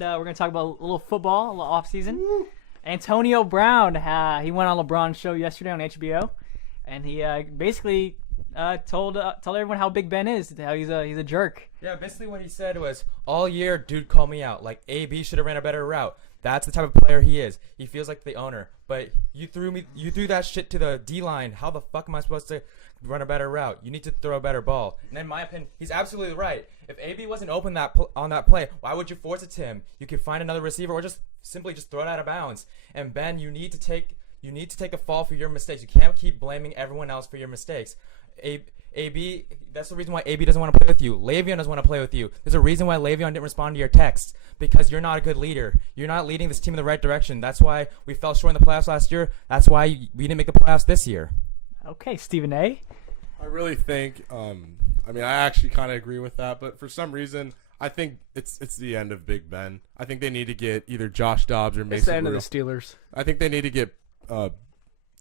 we're going to talk about a little football, a little off-season. Antonio Brown, he went on LeBron's show yesterday on HBO, and he basically told everyone how Big Ben is, how he's a jerk. Yeah, basically what he said was, all year, dude called me out. Like, AB should have ran a better route. That's the type of player he is. He feels like the owner. But you threw that shit to the D-line. How the fuck am I supposed to run a better route? You need to throw a better ball. And in my opinion, he's absolutely right. If AB wasn't open on that play, why would you force it to him? You could find another receiver or just simply throw it out of bounds. And Ben, you need to take the fall for your mistakes. You can't keep blaming everyone else for your mistakes. AB, that's the reason why AB doesn't want to play with you. Le'Veon doesn't want to play with you. There's a reason why Le'Veon didn't respond to your texts, because you're not a good leader. You're not leading this team in the right direction. That's why we fell short in the playoffs last year. That's why we didn't make the playoffs this year. Okay, Stephen A. I really think, I actually kind of agree with that, but for some reason, I think it's the end of Big Ben. I think they need to get either Josh Dobbs or Mason It's the end Rudolph. of the Steelers. I think they need to get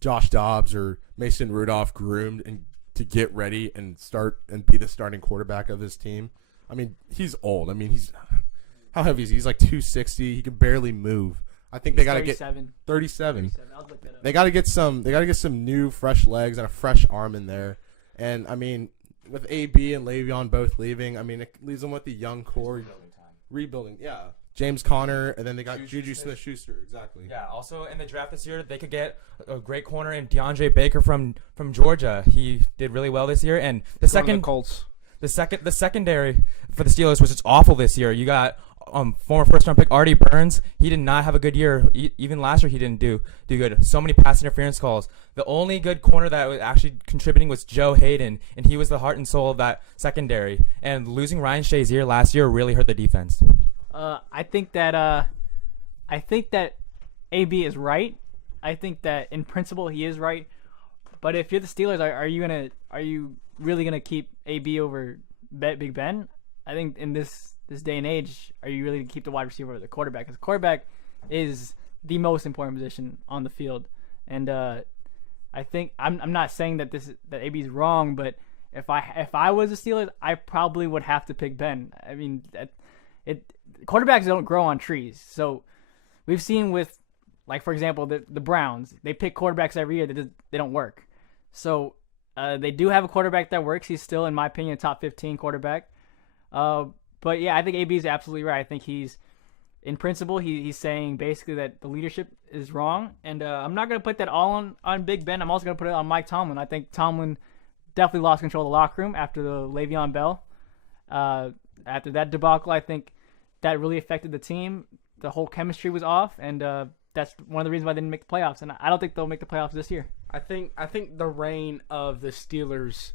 Josh Dobbs or Mason Rudolph groomed and to get ready and start and be the starting quarterback of this team. I mean, he's old. I mean, how heavy is he? He's like 260. He can barely move. I think they got to get 37. I'll look that up. They got to get some new fresh legs and a fresh arm in there. And I mean, with AB and Le'Veon both leaving, I mean, it leaves them with the young core rebuilding. Yeah. James Conner, and then they got Juju Smith-Schuster. Exactly. Yeah. Also, in the draft this year, they could get a great corner in DeAndre Baker from Georgia. He did really well this year, and the secondary for the Steelers was just awful this year. You got former first-round pick Artie Burns. He did not have a good year. Even last year, he didn't do good. So many pass interference calls. The only good corner that was actually contributing was Joe Hayden, and he was the heart and soul of that secondary. And losing Ryan Shazier last year really hurt the defense. I think that AB is right. I think that in principle he is right. But if you're the Steelers, are you really gonna keep AB over Big Ben? I think in this day and age, are you really gonna keep the wide receiver over the quarterback? Because quarterback is the most important position on the field. And I think I'm not saying that AB is wrong, but if I was the Steelers, I probably would have to pick Ben. I mean, quarterbacks don't grow on trees. So we've seen with, like, for example, the Browns, they pick quarterbacks every year that they don't work. So they do have a quarterback that works. He's still, in my opinion, a top 15 quarterback. But yeah, I think AB is absolutely right. I think in principle, he's saying basically that the leadership is wrong. And I'm not going to put that all on Big Ben. I'm also going to put it on Mike Tomlin. I think Tomlin definitely lost control of the locker room after the Le'Veon Bell. After that debacle, I think that really affected the team. The whole chemistry was off, and that's one of the reasons why they didn't make the playoffs. And I don't think they'll make the playoffs this year. I think the reign of the Steelers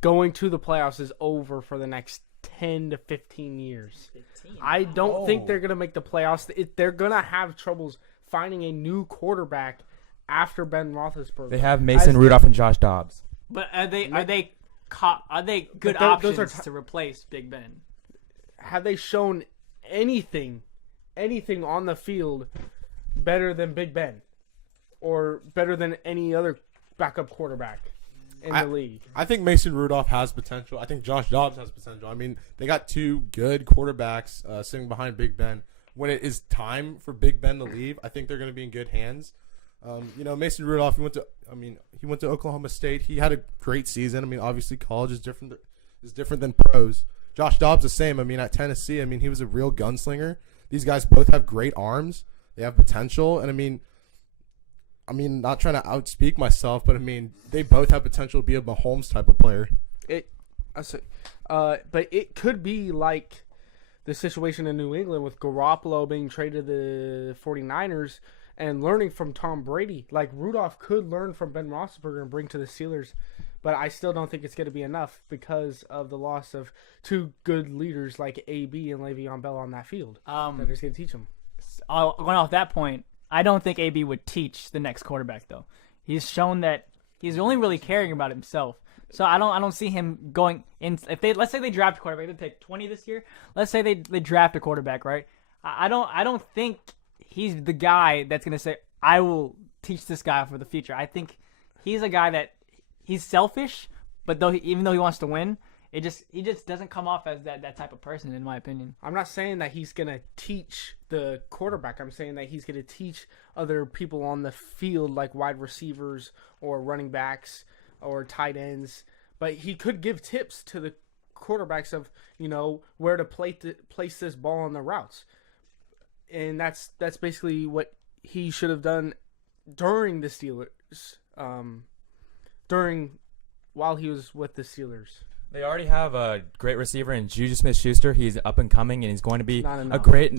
going to the playoffs is over for the next 10 to 15 years. 15? I don't think they're going to make the playoffs. They're going to have troubles finding a new quarterback after Ben Roethlisberger. They have Mason Rudolph and Josh Dobbs. But are they good options to replace Big Ben? Have they shown anything on the field better than Big Ben or better than any other backup quarterback in the league? I think Mason Rudolph has potential. I think Josh Dobbs has potential. I mean, they got two good quarterbacks sitting behind Big Ben. When it is time for Big Ben to leave, I think they're going to be in good hands. Mason Rudolph, he went to Oklahoma State. He had a great season. I mean, obviously college is different than pros. Josh Dobbs the same. I mean, at Tennessee, he was a real gunslinger. These guys both have great arms. They have potential, and I mean, not trying to outspeak myself, but they both have potential to be a Mahomes type of player. But it could be like the situation in New England with Garoppolo being traded to the 49ers and learning from Tom Brady. Like, Rudolph could learn from Ben Roethlisberger and bring to the Steelers, but I still don't think it's going to be enough because of the loss of two good leaders like AB and Le'Veon Bell on that field. That is going to teach them. Going off that point, I don't think AB would teach the next quarterback, though. He's shown that he's only really caring about himself. So I don't see him going in. Let's say they draft a quarterback, they take 20 this year. Let's say they draft a quarterback, right? I don't think he's the guy that's gonna say, I will teach this guy for the future. I think he's a guy that he's selfish, but even though he wants to win, he just doesn't come off as that type of person, in my opinion. I'm not saying that he's going to teach the quarterback. I'm saying that he's going to teach other people on the field, like wide receivers or running backs or tight ends. But he could give tips to the quarterbacks of, where to place this ball on the routes. And that's basically what he should have done during the Steelers, while he was with the Steelers. They already have a great receiver in Juju Smith-Schuster. He's up and coming, and he's going to be Not a great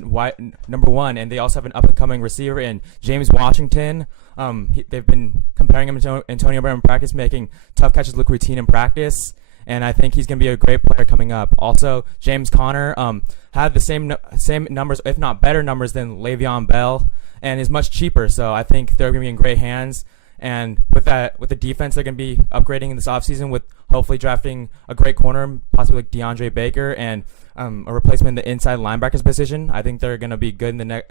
number one. And they also have an up and coming receiver in James Washington. They've been comparing him to Antonio Brown in practice, making tough catches look routine in practice. And I think he's going to be a great player coming up. Also, James Conner had the same numbers, if not better numbers, than Le'Veon Bell, and is much cheaper. So I think they're going to be in great hands. And with the defense, they're going to be upgrading in this offseason with hopefully drafting a great corner, possibly like DeAndre Baker, and a replacement in the inside linebackers position. I think they're going to be good in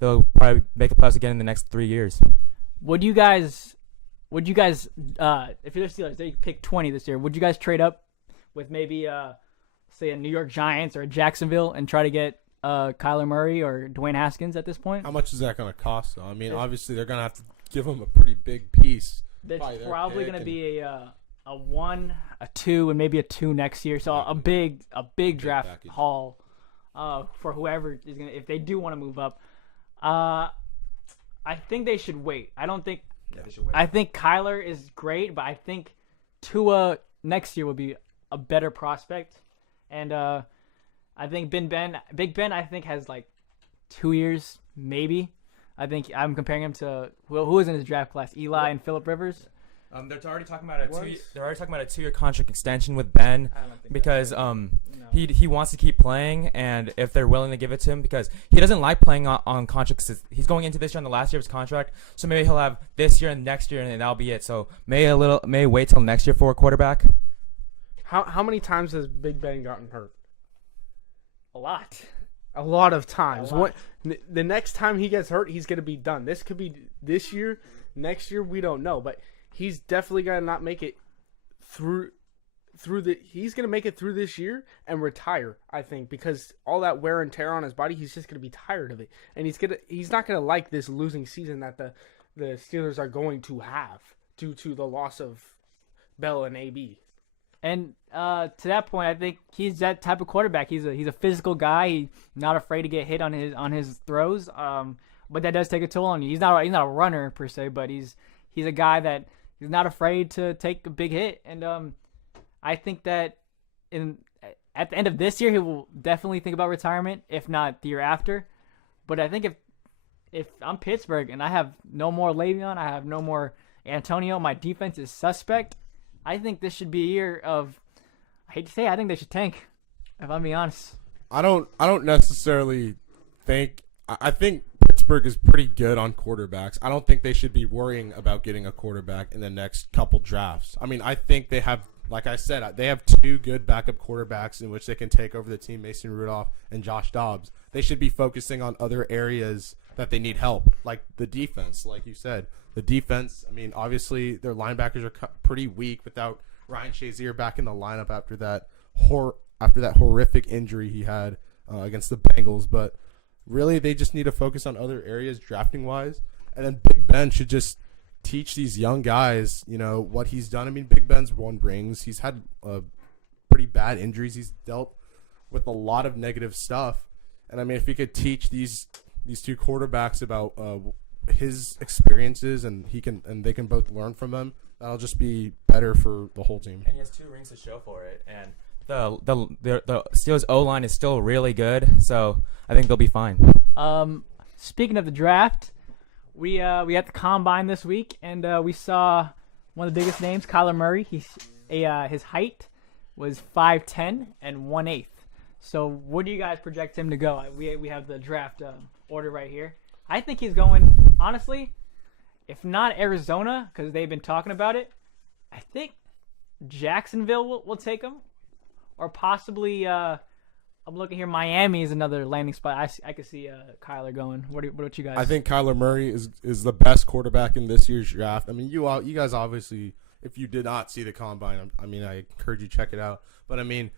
they'll probably make the playoffs again in the next 3 years. Would you guys, if you're the Steelers, they pick 20 this year, would you guys trade up with maybe, say, a New York Giants or a Jacksonville and try to get Kyler Murray or Dwayne Haskins at this point? How much is that going to cost, though? I mean, obviously, they're going to have to give him a pretty big piece. That's probably going to be a 1, a 2, and maybe a 2 next year. So a big draft package. haul for whoever is going to, if they do want to move up. I think they should wait. I don't think. Yeah, they should wait. I think Kyler is great, but I think Tua next year would be a better prospect. And I think Big Ben, I think, has like 2 years, maybe. I think I'm comparing him to who was in his draft class, Eli and Phillip Rivers. They're already talking about a 2-year contract extension with Ben I don't think because no. he wants to keep playing, and if they're willing to give it to him, because he doesn't like playing on contracts. He's going into this year on the last year of his contract, so maybe he'll have this year and next year, and that'll be it. So may wait till next year for a quarterback. How many times has Big Ben gotten hurt? A lot. A lot of times. A lot. The next time he gets hurt, he's going to be done. This could be this year. Next year, we don't know. But he's definitely going to not make it through he's going to make it through this year and retire, I think, because all that wear and tear on his body, he's just going to be tired of it. And he's not going to like this losing season that the Steelers are going to have due to the loss of Bell and AB. And to that point, I think he's that type of quarterback. He's a physical guy. He's not afraid to get hit on his throws. But that does take a toll on you. He's not a runner per se, but he's a guy that he's not afraid to take a big hit. And I think that at the end of this year, he will definitely think about retirement, if not the year after. But I think if I'm Pittsburgh and I have no more Le'Veon, I have no more Antonio, my defense is suspect. I think this should be a year of, I hate to say it, I think they should tank, if I'm being honest. I don't necessarily think – I think Pittsburgh is pretty good on quarterbacks. I don't think they should be worrying about getting a quarterback in the next couple drafts. I mean, I think they have, like I said, they have 2 good backup quarterbacks in which they can take over the team, Mason Rudolph and Josh Dobbs. They should be focusing on other areas that they need help, like the defense, like you said. The defense, I mean, obviously their linebackers are pretty weak without Ryan Shazier back in the lineup after that horrific injury he had against the Bengals. But really, they just need to focus on other areas drafting-wise. And then Big Ben should just teach these young guys, what he's done. I mean, Big Ben's won rings. He's had pretty bad injuries. He's dealt with a lot of negative stuff. And, I mean, if he could teach these 2 quarterbacks about his experiences and they can both learn from them, that'll just be better for the whole team. And he has 2 rings to show for it. And the Steelers O-line is still really good, so I think they'll be fine. Speaking of the draft, we had the combine this week, and we saw one of the biggest names, Kyler Murray. His height was 5'10" and 1/8. So where do you guys project him to go? We have the draft order right here. I think he's going, honestly, if not Arizona, because they've been talking about it, I think Jacksonville will take him. Or possibly, I'm looking here, Miami is another landing spot. I could see Kyler going. What you guys? I think Kyler Murray is the best quarterback in this year's draft. I mean, you guys obviously, if you did not see the combine, I mean, I encourage you to check it out. But I mean,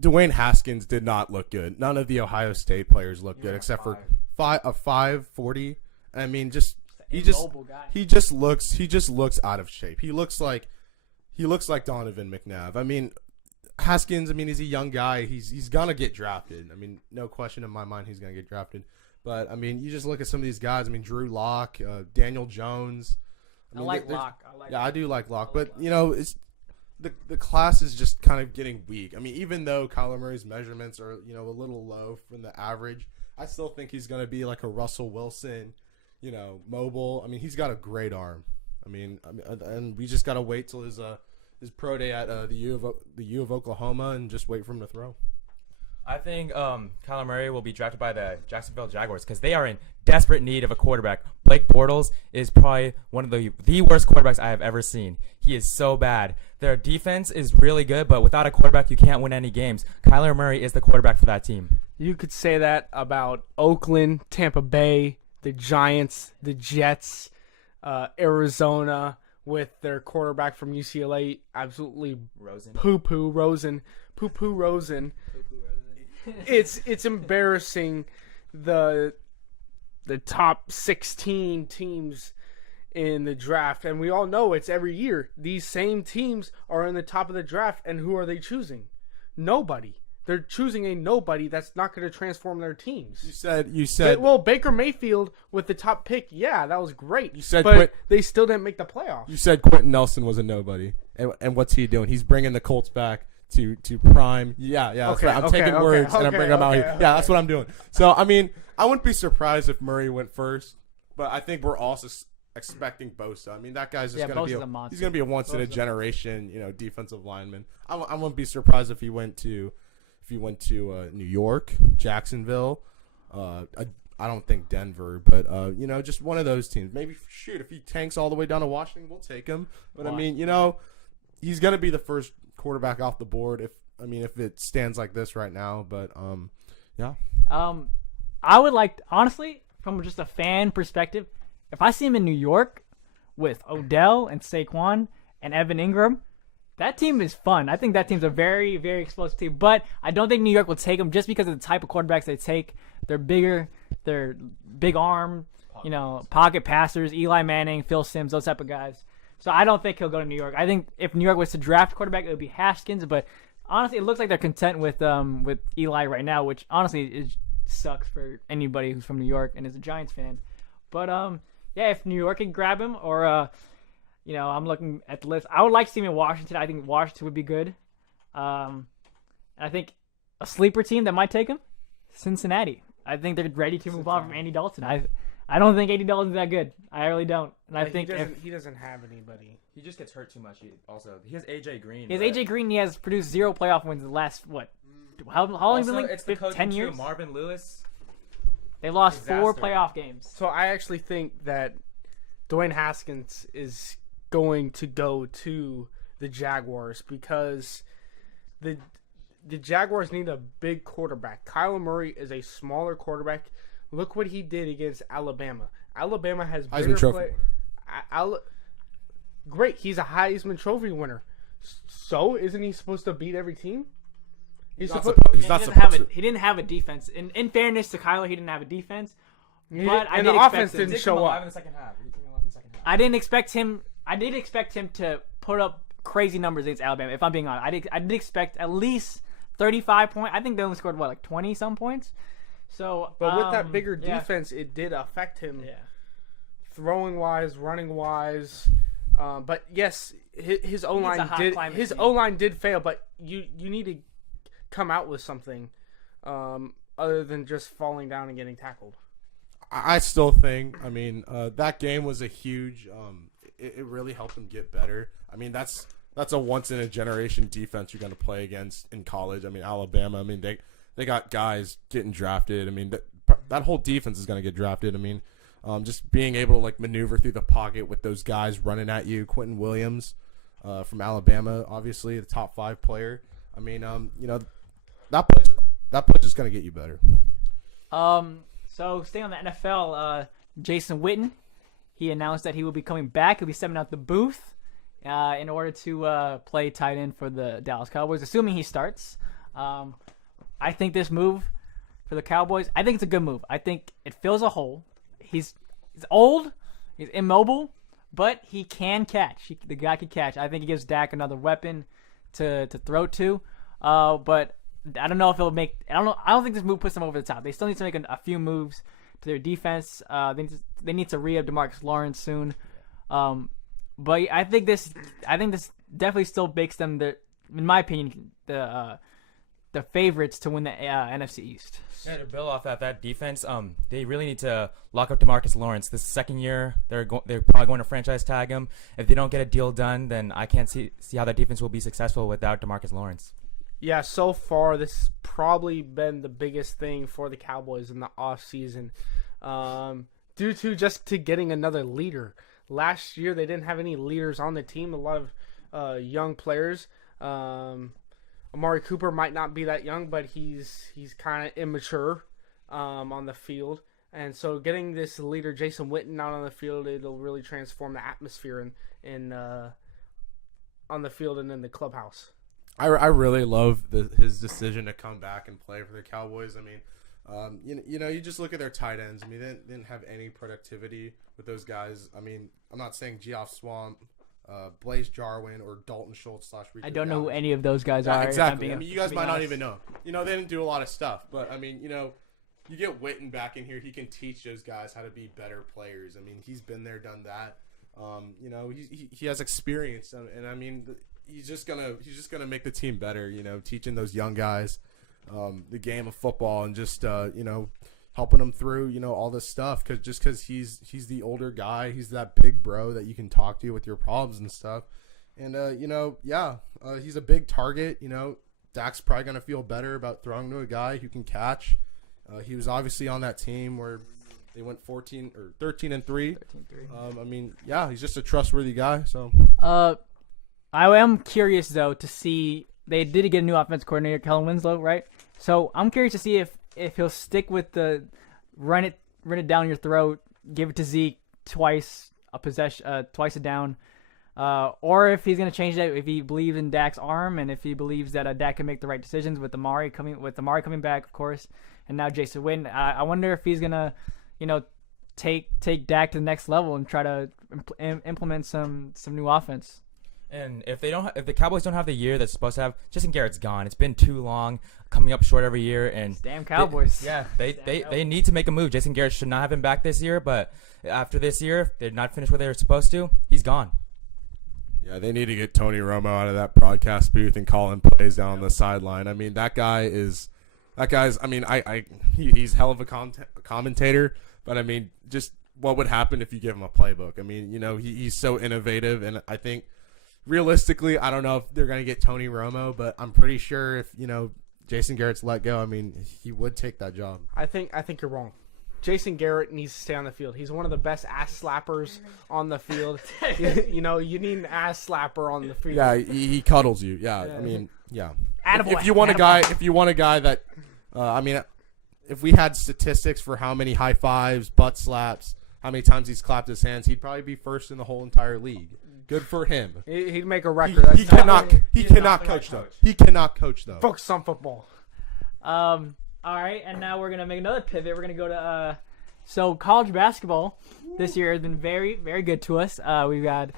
Dwayne Haskins did not look good. None of the Ohio State players looked good except for 5'40". I mean, he just looks out of shape. He looks like Donovan McNabb. I mean, Haskins, I mean, he's a young guy. He's gonna get drafted. I mean, no question in my mind he's gonna get drafted. But I mean, you just look at some of these guys. I mean, Drew Lock, Daniel Jones. I like Lock. I do like Lock, but you know, it's the class is just kind of getting weak. I mean, even though Kyler Murray's measurements are, you know, a little low from the average, I still think he's gonna be like a Russell Wilson, you know, mobile. I mean, he's got a great arm. I mean, and we just gotta wait till his pro day at the U of Oklahoma and just wait for him to throw. I think Kyler Murray will be drafted by the Jacksonville Jaguars because they are in desperate need of a quarterback. Blake Bortles is probably one of the worst quarterbacks I have ever seen. He is so bad. Their defense is really good, but without a quarterback, you can't win any games. Kyler Murray is the quarterback for that team. You could say that about Oakland, Tampa Bay, the Giants, the Jets, Arizona with their quarterback from UCLA, absolutely poo-poo Rosen. It's embarrassing the top 16 teams in the draft, and we all know it's every year. These same teams are in the top of the draft, and who are they choosing? Nobody. They're choosing a nobody that's not going to transform their teams. You said. Well, Baker Mayfield with the top pick, yeah, that was great. You said, but they still didn't make the playoffs. You said Quentin Nelson was a nobody, and what's he doing? He's bringing the Colts back to prime. Yeah. That's right. I'm taking words and I'm bringing them out here. Yeah, that's what I'm doing. So I mean, I wouldn't be surprised if Murray went first, but I think we're also expecting Bosa. I mean, that guy's just going to be a once in a generation, you know, defensive lineman. I wouldn't be surprised if he went to New York, Jacksonville. I don't think Denver, but you know, just one of those teams. Maybe if he tanks all the way down to Washington, we'll take him. But I mean, you know, he's going to be the first quarterback off the board if it stands like this right now. But yeah. I would like, honestly, from just a fan perspective, if I see him in New York with Odell and Saquon and Evan Ingram, that team is fun. I think that team's a very, very explosive team. But I don't think New York will take them just because of the type of quarterbacks they take. They're bigger. They're big arm, you know, pocket passers, Eli Manning, Phil Simms, those type of guys. So I don't think he'll go to New York. I think if New York was to draft a quarterback, it would be Haskins. But honestly, it looks like they're content with Eli right now, which honestly sucks for anybody who's from New York and is a Giants fan. But yeah, if New York can grab him, or you know, I'm looking at the list. I would like to see him in Washington. I think Washington would be good. And I think a sleeper team that might take him, Cincinnati. I think they're ready to move on from Andy Dalton. I don't think Andy Dalton's that good. I really don't. And I think he doesn't have anybody. He just gets hurt too much. He has AJ Green. He has AJ Green. He has produced 0 playoff wins in the last how long has he been? It's the 10 years. Too. Marvin Lewis. They lost 4 playoff games. So I actually think that Dwayne Haskins is going to go to the Jaguars because the Jaguars need a big quarterback. Kyler Murray is a smaller quarterback. Look what he did against Alabama. Alabama has Heisman Trophy winner. Great, he's a Heisman Trophy winner. So isn't he supposed to beat every team? He didn't have a defense. In fairness to Kyler, he didn't have a defense. But the offense didn't show up. In the second half. I didn't expect him. I did expect him to put up crazy numbers against Alabama. If I'm being honest, I did expect at least 35 points. I think they only scored 20 some points. So, but with that bigger defense, it did affect him. Yeah. Throwing wise, running wise. But yes, his O-line did fail. But you need to come out with something other than just falling down and getting tackled. I still think, I mean, that game was a huge. It really helped him get better. I mean, that's a once in a generation defense you're going to play against in college. I mean, Alabama. I mean, they got guys getting drafted. I mean, that whole defense is going to get drafted. I mean, just being able to maneuver through the pocket with those guys running at you. Quentin Williams from Alabama, obviously the top 5 player. I mean, you know, that play's just going to get you better. So staying on the NFL, Jason Witten, he announced that he will be coming back. He'll be stepping out the booth. in order to play tight end for the Dallas Cowboys, assuming he starts. I think this move for the Cowboys, I think it's a good move. I think it fills a hole. He's old, he's immobile, but he can catch. The guy can catch. I think he gives Dak another weapon to throw to. But I don't know if it'll make. I don't think this move puts them over the top. They still need to make a few moves to their defense. They need to re-up DeMarcus Lawrence soon. But I think this definitely still makes them in my opinion, the favorites to win the NFC East. Yeah, to build off that defense, they really need to lock up DeMarcus Lawrence. This second year, they're probably going to franchise tag him. If they don't get a deal done, then I can't see how that defense will be successful without DeMarcus Lawrence. Yeah, so far this has probably been the biggest thing for the Cowboys in the offseason, due to getting another leader. Last year they didn't have any leaders on the team. A lot of young players. Amari Cooper might not be that young, but he's kind of immature on the field. And so getting this leader, Jason Witten, out on the field, it'll really transform the atmosphere in on the field and in the clubhouse. I really love his decision to come back and play for the Cowboys. I mean, you just look at their tight ends. I mean, they didn't have any productivity with those guys. I mean, I'm not saying Geoff Swamp, Blaze Jarwin, or Dalton Schultz / I don't know who any of those guys are. Exactly. I mean, you guys might not even know. They didn't do a lot of stuff. But, I mean, you get Witten back in here. He can teach those guys how to be better players. I mean, he's been there, done that. He has experience. And I mean, he's just gonna make the team better, teaching those young guys the game of football and just helping them through all this stuff because he's the older guy, he's that big bro that you can talk to with your problems and stuff, and he's a big target. Dak's probably gonna feel better about throwing to a guy who can catch. He was obviously on that team where they went 13-3. I mean, he's just a trustworthy guy. So I am curious, though, to see – they did get a new offense coordinator, Kellen Winslow, right? So I'm curious to see if he'll stick with the run it down your throat, give it to Zeke twice a down, or if he's going to change that, if he believes in Dak's arm and if he believes that Dak can make the right decisions with Amari coming back, of course, and now Jason Witten. I wonder if he's going to, take Dak to the next level and try to implement some new offense. And if the Cowboys don't have the year that's supposed to have, Jason Garrett's gone. It's been too long, coming up short every year. And damn Cowboys. They need to make a move. Jason Garrett should not have been back this year, but after this year, if they're not finished what they were supposed to, he's gone. Yeah, they need to get Tony Romo out of that broadcast booth and call him plays down the sideline. I mean, he's hell of a commentator, but I mean, just what would happen if you give him a playbook? I mean, he's so innovative, and I think realistically, I don't know if they're going to get Tony Romo, but I'm pretty sure if, Jason Garrett's let go, I mean, he would take that job. I think you're wrong. Jason Garrett needs to stay on the field. He's one of the best ass slappers on the field. You need an ass slapper on the field. Yeah, he cuddles you. Yeah, I mean, yeah. Attaboy. If you want a guy that, if we had statistics for how many high fives, butt slaps, how many times he's clapped his hands, he'd probably be first in the whole entire league. Good for him. He'd make a record. He cannot coach though. He cannot coach though. Focus on football. All right, and now we're gonna make another pivot. We're gonna go to so college basketball this year has been very, very good to us. We've got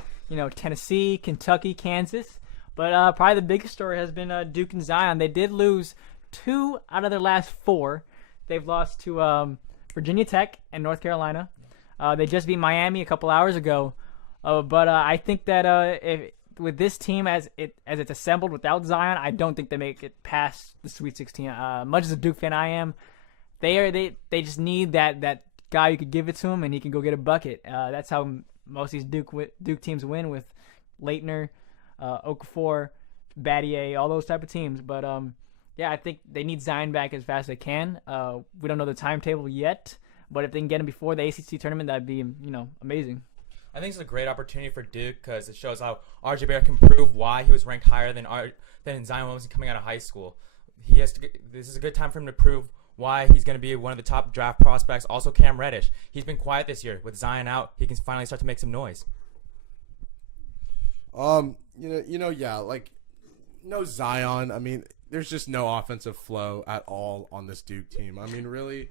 Tennessee, Kentucky, Kansas, but probably the biggest story has been Duke and Zion. They did lose 2 out of their last 4. They've lost to Virginia Tech and North Carolina. They just beat Miami a couple hours ago. But I think that with this team as it's assembled without Zion, I don't think they make it past the Sweet 16. Much as a Duke fan I am, they just need that guy who could give it to him and he can go get a bucket. That's how most of these Duke teams win, with Leitner, Okafor, Battier, all those type of teams. But I think they need Zion back as fast as they can. We don't know the timetable yet, but if they can get him before the ACC tournament, that'd be amazing. I think it's a great opportunity for Duke because it shows how RJ Barrett can prove why he was ranked higher than Zion Williamson coming out of high school. This is a good time for him to prove why he's going to be one of the top draft prospects. Also, Cam Reddish. He's been quiet this year. With Zion out, he can finally start to make some noise. Yeah, like no Zion. I mean, there's just no offensive flow at all on this Duke team. I mean, really,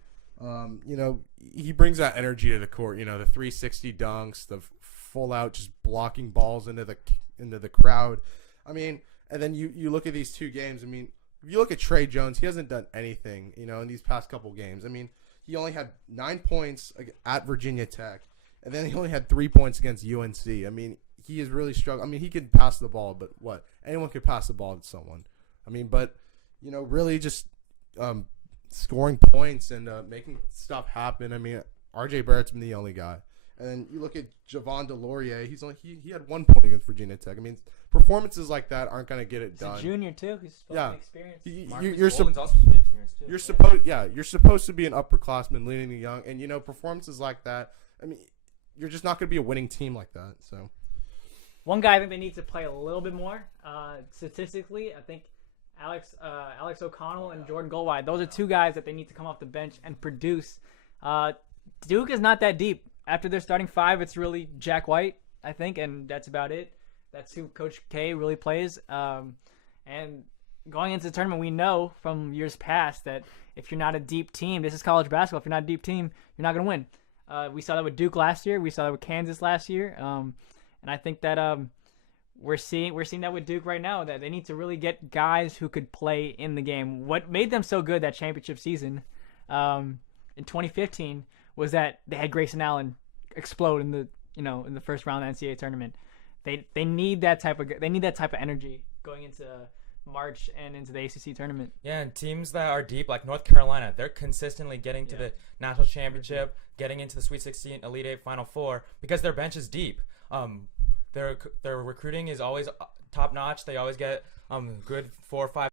he brings that energy to the court. You know, the 360 dunks, the full out just blocking balls into the crowd. I mean, and then you look at these two games. I mean, if you look at Trey Jones, he hasn't done anything, in these past couple games. I mean, he only had 9 points at Virginia Tech, and then he only had 3 points against UNC. I mean, he is really struggling. I mean, he can pass the ball, but what? Anyone could pass the ball to someone. I mean, but, really just scoring points and making stuff happen. I mean, R.J. Barrett's been the only guy. And then you look at Javon DeLaurier. He had 1 point against Virginia Tech. I mean, performances like that aren't going to get it done. He's a junior too. He's supposed to be experienced. You're supposed to be experienced too. You're supposed to be an upperclassman leading the young, and performances like that. I mean, you're just not going to be a winning team like that. So, one guy I think they need to play a little bit more statistically. I think Alex O'Connell and Jordan Goldwide. Those are two guys that they need to come off the bench and produce. Duke is not that deep. After their starting five, it's really Jack White, I think, and that's about it. That's who Coach K really plays. And going into the tournament, we know from years past that if you're not a deep team, this is college basketball. If you're not a deep team, you're not going to win. We saw that with Duke last year. We saw that with Kansas last year. And I think that we're seeing that with Duke right now, that they need to really get guys who could play in the game. What made them so good that championship season in 2015 was that they had Grayson Allen explode in the first round of the NCAA tournament. They need that type of energy going into March and into the ACC tournament. Yeah, and teams that are deep, like North Carolina, they're consistently getting to the national championship, getting into the Sweet 16, Elite 8, Final Four because their bench is deep. Their recruiting is always top notch. They always get good 4 or 5